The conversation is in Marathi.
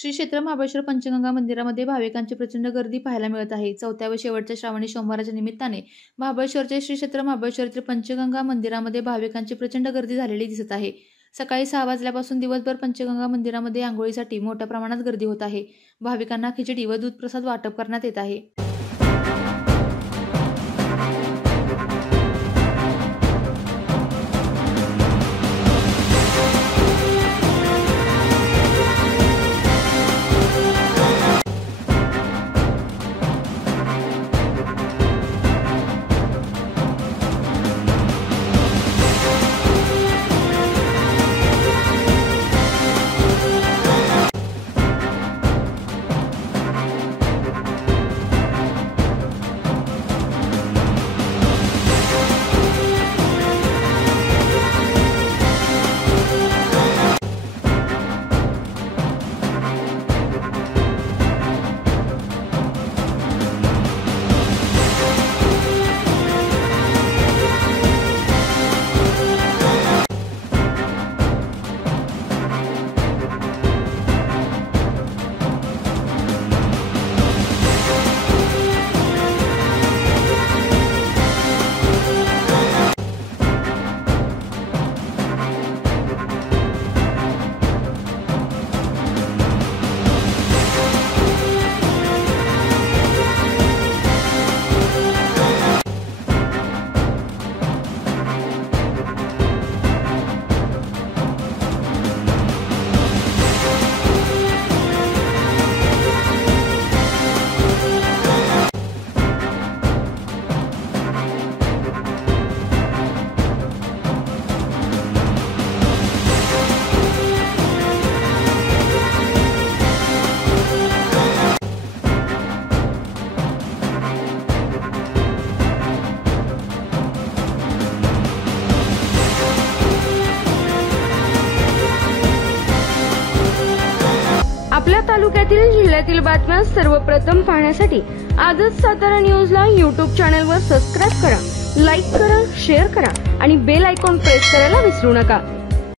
श्री क्षेत्र महाबळेश्वर पंचगंगा मंदिरामध्ये भाविकांची प्रचंड गर्दी पाहायला मिळत आहे। चौथ्या व शेवटच्या श्रावणी सोमवाराच्या निमित्ताने महाबळेश्वरचे श्री क्षेत्र महाबळेश्वरच्या पंचगंगा मंदिरामध्ये भाविकांची प्रचंड गर्दी झालेली दिसत आहे। सकाळी 6 वाजल्यापासून दिवसभर पंचगंगा मंदिरामध्ये आंघोळीसाठी मोठ्या प्रमाणात गर्दी होत आहे। भाविकांना खिचडी व दूध प्रसाद वाटप करण्यात येत आहे। आपल्या तालुक्यातील जिल्ह्यातील बातम्या सर्वप्रथम पाहण्यासाठी आजच सातारा न्यूजला YouTube चॅनलवर सबस्क्राइब करा, लाईक करा, शेअर करा आणि बेल आयकॉन प्रेस करायला विसरू नका।